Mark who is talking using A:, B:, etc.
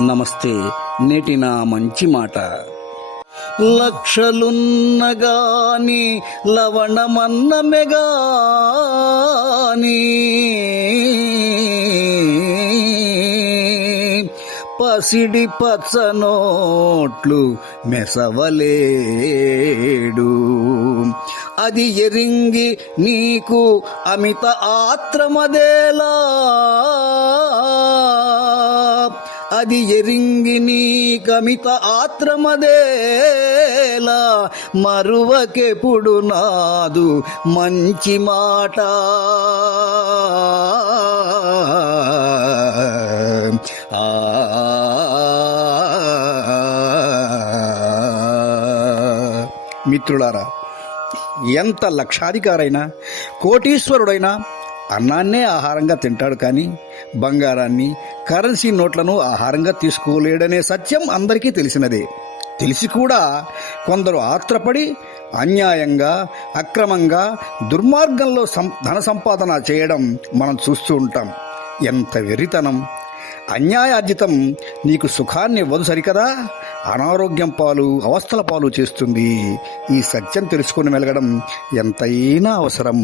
A: నమస్తే నేటి నా మంచి మాట. లక్షలున్నగాని లవణమన్నమెగాని పసిడి పచ్చనోట్లు మెసవలేడు. అది ఎరింగి నీకు అమిత ఆత్రమదేలా. అది ఎరింగి నీ కమిత ఆత్రమదేలా మరువకెప్పుడు నాదు మంచి మాట. ఆ. మిత్రులారా ఎంత లక్షాధికారైనా కోటీశ్వరుడైనా అన్నాన్నే ఆహారంగా తింటాడు కానీ బంగారాన్ని కరెన్సీ నోట్లను ఆహారంగా తీసుకోలేడనే సత్యం అందరికీ తెలిసినదే. తెలిసి కూడా కొందరు ఆత్రపడి అన్యాయంగా అక్రమంగా దుర్మార్గంలో సం ధన సంపాదన చేయడం మనం చూస్తూ ఉంటాం. ఎంత వెర్రితనం! అన్యాయార్జితం నీకు సుఖాన్ని ఇవ్వదు సరికదా? అనారోగ్యం పాలు అవస్థల పాలు చేస్తుంది. ఈ సత్యం తెలుసుకుని మెలగడం ఎంతైనా అవసరం.